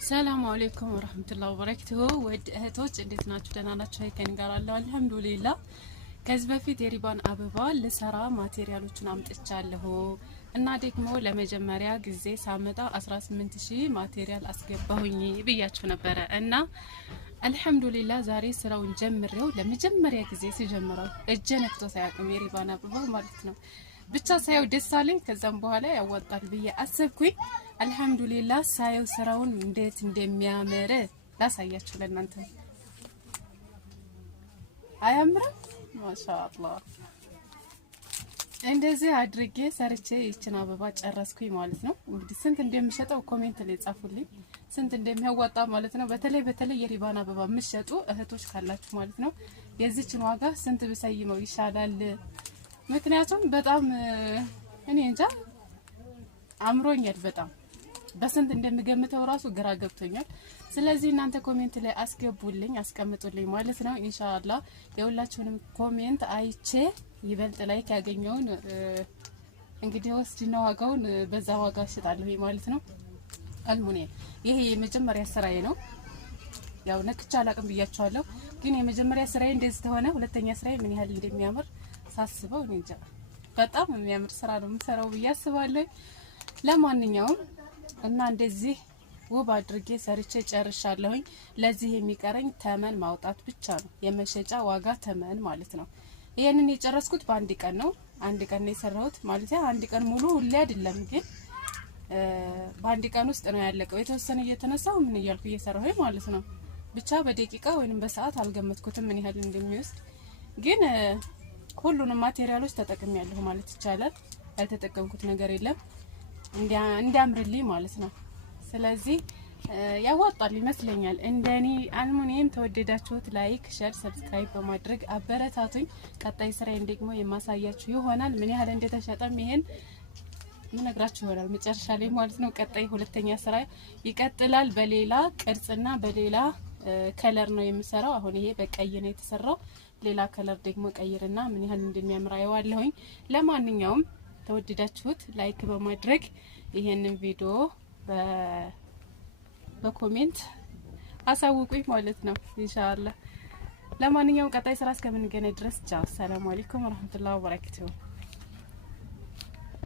ሰላም አለይኩም ወራህመቱላሂ ወበረካቱሁ። ወድ እህቶች እንዴት ናችሁ? ደህና ናችሁ? ከኔ ጋር አለሁ አልሐምዱሊላህ። ከዚህ በፊት የሪባን አበባ ልሰራ ማቴሪያሎችን አምጥቻለሁ እና ደግሞ ለመጀመሪያ ጊዜ ሳመጣ 18000 ማቴሪያል አስገባሁኝ ብያችሁ ነበረ እና አልሐምዱሊላህ ዛሬ ስራውን ጀምሬው ለመጀመሪያ ጊዜ ሲጀምረው እጄ ነክቶ ሳያውቅም የሪባን አበባ ማለት ነው። ብቻ ሳየው ደስ አለኝ። ከዛም በኋላ ያዋጣል ብዬ አሰብኩኝ። አልሐምዱሊላህ ሳየው ስራውን እንዴት እንደሚያምር ላሳያችሁ ለእናንተ። አያምርም? ማሻአላህ እንደዚህ አድርጌ ሰርቼ ይችን አበባ ጨረስኩኝ ማለት ነው። እንግዲህ ስንት እንደምሸጠው ኮሜንት ላይ ጻፉልኝ፣ ስንት እንደሚያዋጣ ማለት ነው። በተለይ የሪባን አበባ የምትሸጡ እህቶች ካላችሁ ማለት ነው የዚችን ዋጋ ስንት ብሰይመው ይሻላል? ምክንያቱም በጣም እኔ እንጃ አምሮኛል። በጣም በስንት እንደምገምተው ራሱ ግራ ገብቶኛል። ስለዚህ እናንተ ኮሜንት ላይ አስገቡልኝ፣ አስቀምጡልኝ ማለት ነው። ኢንሻአላህ የሁላችሁንም ኮሜንት አይቼ ይበልጥ ላይክ ያገኘውን እንግዲህ ወስድና ዋጋውን በዛ ዋጋ እሸጣለሁ ማለት ነው። አልሙኒየም ይሄ የመጀመሪያ ስራዬ ነው። ያው ነክቻ አላቅም ብያችኋለሁ፣ ግን የመጀመሪያ ስራዬ እንደዚህ ተሆነ ሁለተኛ ስራዬ ምን ያህል እንደሚያምር ሳስበው እኔ እንጃ በጣም የሚያምር ስራ ነው የምሰራው ብዬ አስባለሁ። ለማንኛውም እና እንደዚህ ውብ አድርጌ ሰርቼ ጨርሻለሁኝ። ለዚህ የሚቀረኝ ተመን ማውጣት ብቻ ነው፣ የመሸጫ ዋጋ ተመን ማለት ነው። ይሄንን የጨረስኩት በአንድ ቀን ነው። አንድ ቀን ነው የሰራሁት ማለት ነው። አንድ ቀን ሙሉ ሁሌ አይደለም ግን በአንድ ቀን ውስጥ ነው ያለቀው። የተወሰነ እየተነሳው ምን እያልኩ እየሰራሁኝ ማለት ነው። ብቻ በደቂቃ ወይንም በሰዓት አልገመትኩትም ምን ያህል እንደሚወስድ፣ ግን ሁሉንም ማቴሪያሎች ተጠቅሜያለሁ ማለት ይቻላል። ያልተጠቀምኩት ነገር የለም እንዲያምርልኝ ማለት ነው። ስለዚህ ያዋጣል ይመስለኛል እንደኔ። አልሙኒየም ተወደዳችሁት ላይክ፣ ሼር፣ ሰብስክራይብ በማድረግ አበረታቱኝ። ቀጣይ ስራዬን ደግሞ የማሳያችሁ ይሆናል። ምን ያህል እንደተሸጠም ይሄን ምን ነግራችሁ ይሆናል መጨረሻ ላይ ማለት ነው። ቀጣይ ሁለተኛ ስራ ይቀጥላል። በሌላ ቅርጽና በሌላ ከለር ነው የምሰራው። አሁን ይሄ በቀይ ነው የተሰራው። ሌላ ከለር ደግሞ ቀይርና ምን ያህል እንደሚያምር አየዋለሁኝ። ለማንኛውም ተወደዳችሁት ላይክ በማድረግ ይሄንን ቪዲዮ በኮሜንት አሳውቁኝ ማለት ነው ኢንሻአላህ። ለማንኛውም ቀጣይ ስራ እስከምንገናኝ ድረስ ቻው። ሰላም አለይኩም ወራህመቱላሂ ወበረካቱሁ።